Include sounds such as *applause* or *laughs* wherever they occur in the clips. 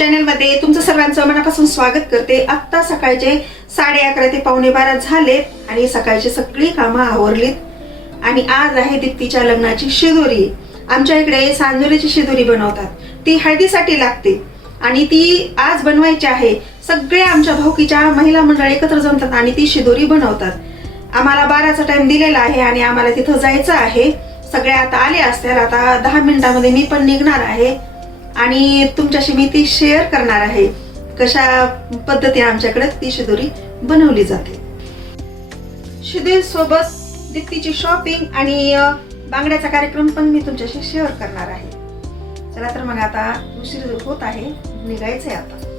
चॅनलमध्ये तुमचं सर्वांचं मनापासून स्वागत करते. आत्ता सकाळचे साडे अकरा ते पावणे बारा झालेत आणि सकाळची सगळी कामं आवरलीत. आणि आज आहे दीप्तीच्या लग्नाची शिदोरी. आमच्या इकडे सांजोरीची शिदोरी बनवतात. ती हळदीसाठी लागते. आणि ती आज बनवायची आहे. सगळे आमच्या भाऊकीच्या महिला मंडळ एकत्र जमतात आणि ती शिदोरी बनवतात. आम्हाला बाराचा टाइम दिलेला आहे आणि आम्हाला तिथं जायचं आहे. सगळे आता आले असतील आता दहा मिनिटामध्ये मी पण निघणार आहे. आणि तुमच्याशी मी ती शेअर करणार आहे. कशा पद्धतीने आमच्याकडे ती शिदोरी बनवली जाते. शिदोरी सोबत दीप्तीची शॉपिंग आणि बांगड्याचा कार्यक्रम पण मी तुमच्याशी शेअर करणार आहे. चला तर मग आता उशीर होत आहे. निघायचंय आता.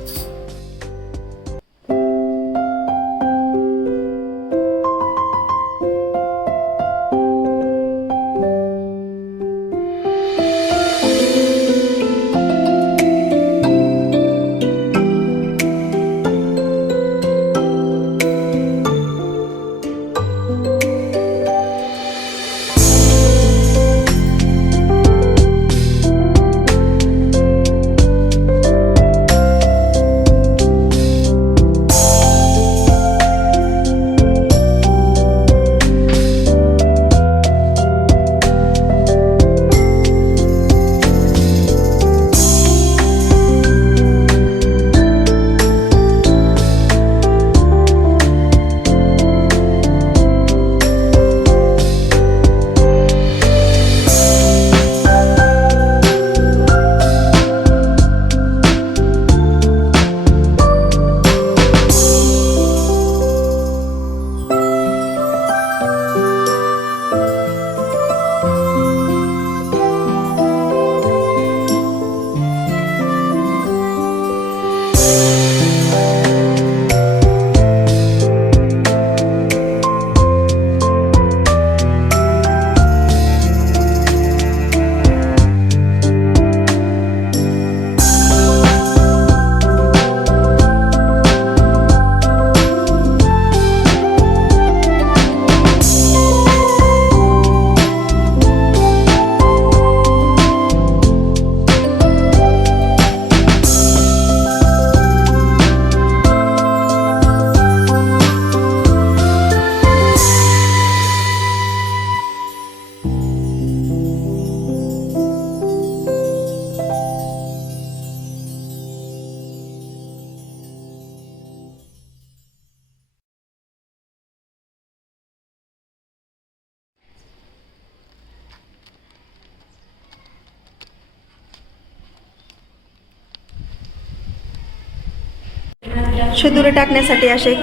शिदुरी टाकण्यासाठी असे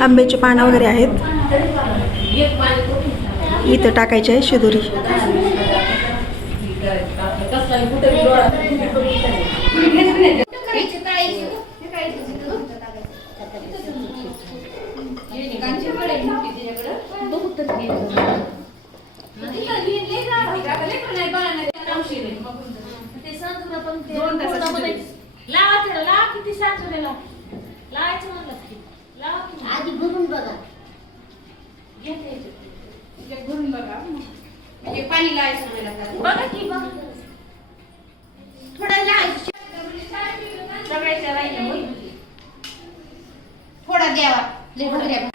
आंब्याची पानं वगैरे आहेत. इथं टाकायची आहे शिदुरी. लावा लावा किती सांगतो लावायचं म्हणलं की लावा की आधी भरून बघा. घेते. म्हणजे भरून बघा. म्हणजे पाणी लावायचं लागत. बघा की बघा. थोडं लावायचं सगळ्याच्या थोडा द्यावा. लय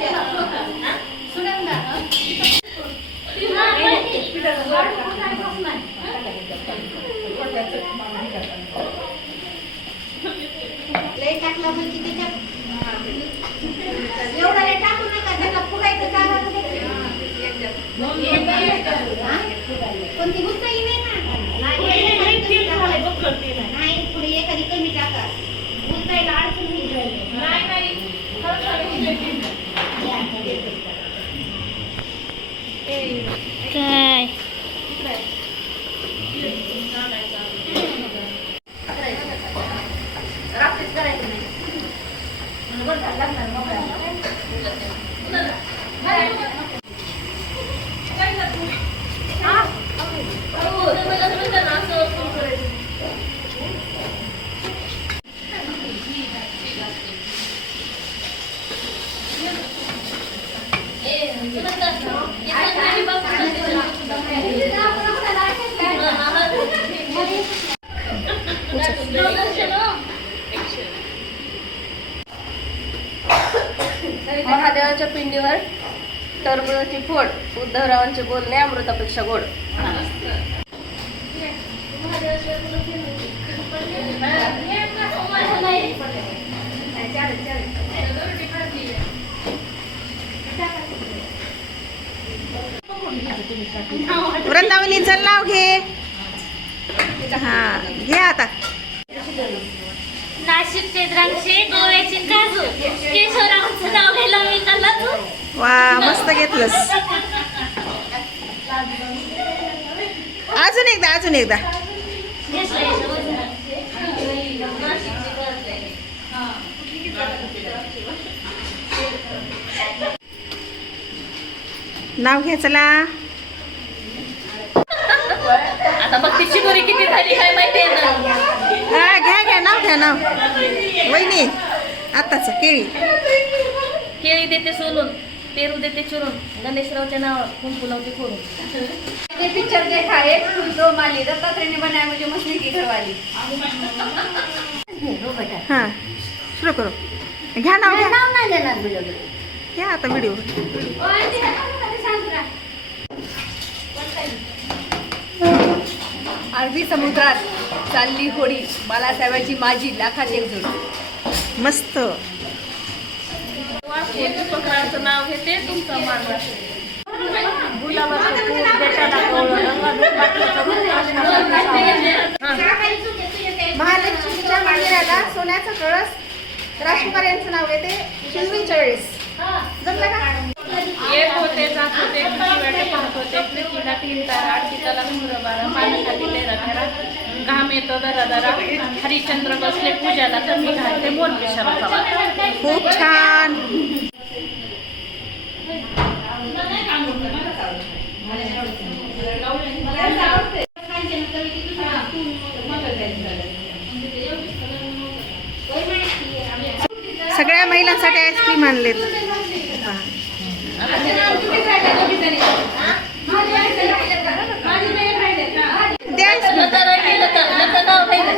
*laughs* पटकन Đây. Thank you. महादेवाच्या पिंडीवर टरबुजाची फोड उद्धवरावांचे बोलणे अमृतापेक्षा गोड. महादेवाच्या वृंदावनीचं नाव घे. हा घे आता. नाशिकचे द्राक्षे गोव्याचे काजू. केशवरावांचं नाव घ्यायला मी त्याला तू. वा मस्त घेतलंस. अजून एकदा अजून एकदा. नाव घ्या चला आता शिदोरी किती झाली काय माहितीये ना? हा घ्या घ्या नाव घ्या नाव. वहिनी आत्ताच केळी. केळी देते सोलून पेरू देते चिरून गणेशरावच्या नावावर कुंकू लावते फोडून ते पिक्चर देखा एक दो माली दत्तात्रेयने बनाया मुझे मछली की घरवाली हा सुरू करू. घ्या नाव घ्या. घ्या आता व्हिडिओ अरबी समुद्रात चालली होडी बालासाहेबांची माझी लाखात एक जोड. मस्त. नाव घेते तुमचं महालक्ष्मीच्या मंदिराला सोन्याचा कळस राजकुमार यांचं नाव येते. शिंदवी चाळीस जमलं का? एक होते जात होते किती वेळ पाहत होते. पृथ्वीला तीन तारा आरतीला सुंदर बारा. पाण्याखाली तेरा तेरा घाम येतो दरा दरा हरिश्चंद्र बसले पूजाला तर मी घालते बोल खूप छान. सगळ्या महिलांसाठी आईस्क्रीम आणलेत. द्या ice cream. लता राहिली लता लता नाव राहिलं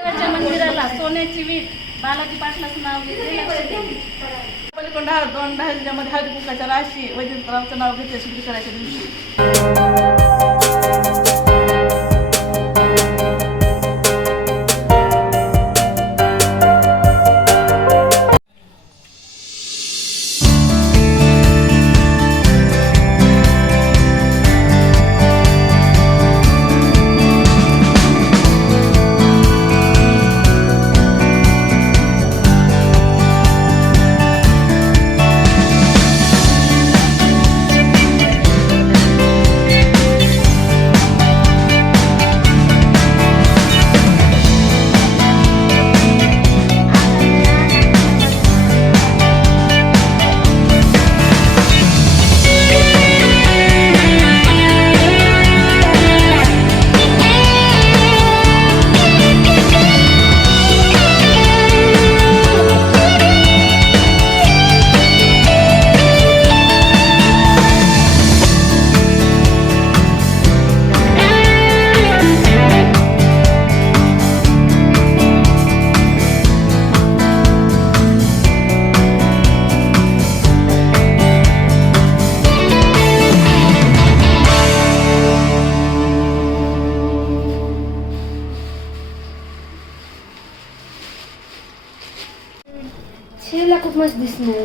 देवाच्या मंदिराला सोन्याची वीट बालाजी पाटलाचं नाव घेते पलीकडून दहा दोन दहा जिल्ह्यामध्ये हळदी कुंकाच्या राशी वैद्यंतरावचं नाव घेतले शुद्धी करायच्या दिवशी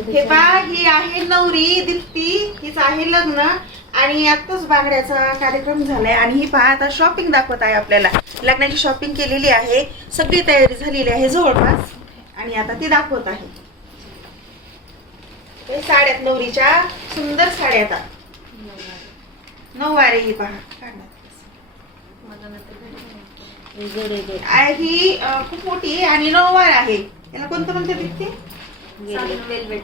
हे पहा ही आहे नवरी दीप्ती. हीच आहे लग्न. आणि आत्ताच बांगड्याचा कार्यक्रम झालाय. आणि ही पहा आता शॉपिंग दाखवत आहे आपल्याला. लग्नाची शॉपिंग केलेली आहे. सगळी तयारी झालेली आहे जवळपास. आणि आता ती दाखवत आहे. साड्यात नवरीच्या सुंदर साड्या आता नऊवारी ही पहा. आहे ही खूप मोठी आणि नऊवार आहे. याला कोणतं म्हणते दीप्ती? वेलवेट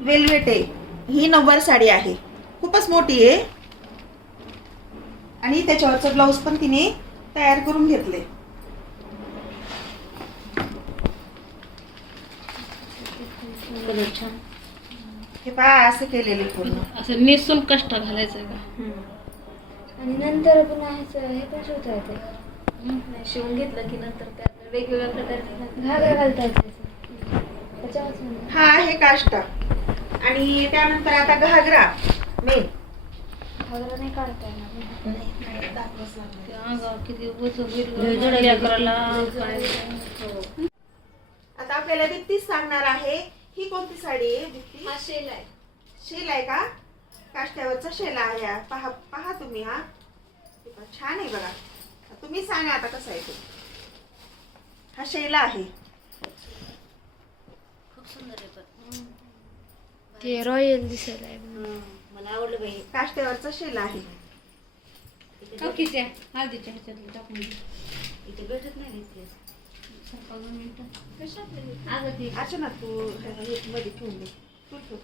वेलवेट आहे ही नऊवार साडी आहे. खूपच मोठी आहे. आणि त्याच्यावरचं ब्लाऊज पण तिने तयार करून घेतले. हे पहा असं केलेले पूर्ण. असं निसून कष्ट घालायचं का? हम्म. आणि नंतर पुन्हा ह्याचं हे पण शिवता येते. नाही, शिवून घेतलं की नंतर त्यात वेगवेगळ्या प्रकारचे घागरा घालता येते त्याच्यावरच. हा आहे काष्टा. आणि त्यानंतर आता घागरा. मेन. घागरा नाही काढता येणार आता आपल्याला दीप्तीच सांगणार आहे ही कोणती साडी आहे दीप्ती? हा शेल आहे. शेल आहे का? काष्ट्यावरचा शेल आहे. पहा पहा तुम्ही हा. हे छान आहे बघा. तुम्ही सांगा आता कसं आहे ते. हा शेला आहे. ते रॉयल दिसायला आहे. मला आवडलं बाई. काष्ट्यावरचा शेल आहे. हळदीच्या ह्याच्यातलं टाकून दे. इथे भेटत नाही तू हे मध्ये ठेवून दे. तू ठेव.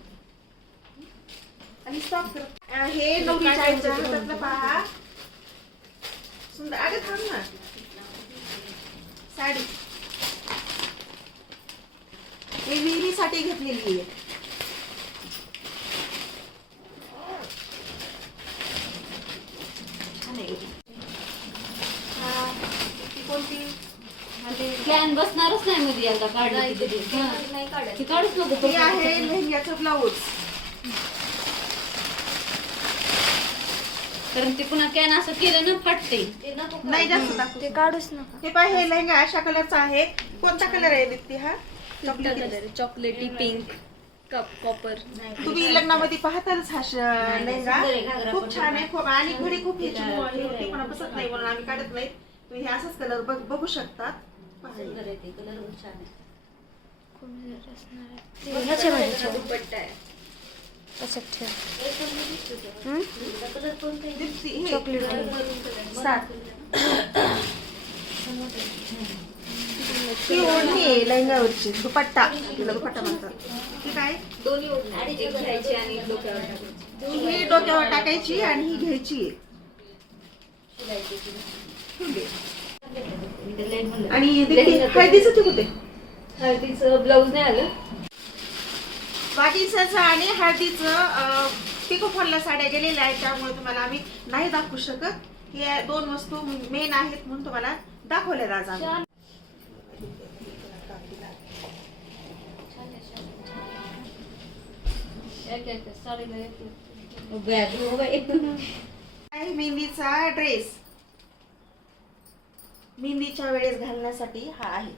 आणि स्टॉप कर. हे हातातलं पहा. सुंदर थांब ना. साडी. हे विहिरीसाठी घेतलेली आहे छान आहे. हा, ती कोणती प्लॅन बसणारच नाही मध्ये आता काढलं नाही काढत. ते काढूच नको हे आहे लेहंग्याचं ब्लाऊज कारण ते पुन्हा कॅन असं केलं ना फाटते ते नको नाही जास्त दाखवू. ते काढूच नका. हे पाय हे लेहंगा अशा कलरचा आहे. कोणता कलर आहे दीप्ती हा? कलर चॉकलेटी पिंक कप कॉपर तुम्ही लग्नामध्ये पाहताच हा श- लेहंगा? सुंदर आहे, घागरा खूप पण छान आहे खूप आणि घडी खूप ह्याची हा, होती पण बसत नाही म्हणून आम्ही काढत नाही. तुम्ही हे असाच कलर बघू शकता पहा हे. सुंदर आहे ते कलर पण छान आहे. ह्याच्यामध्ये दुपट्टा आहे. त्याच्यात ठेव. कलर कोणता आहे? दीप्ती हे चॉकलेट स्टार्ट ही ओढणी आहे लेहंगावरची दुपट्टा. तिला दुपट्टा म्हणतात. ही काय? दोन्ही ओढणी. एक घ्यायची आणि डोक्यावर टाकायची. ही डोक्यावर टाकायची आणि ही घ्यायची. ते म्हणलं आणि हळदीचं कुठे? हळदीचं ब्लाऊज नाही आलं. वाढदिवसाचं आणि हळदीचं पिको फॉलला साड्या गेलेल्या आहेत त्यामुळे तुम्हाला आम्ही नाही दाखवू शकत. हे दोन वस्तू मेन आहेत म्हणून तुम्हाला दाखवल्या आज आम्ही. मेहंदीचा ड्रेस मेहंदीच्या वेळेस घालण्यासाठी हा आहे.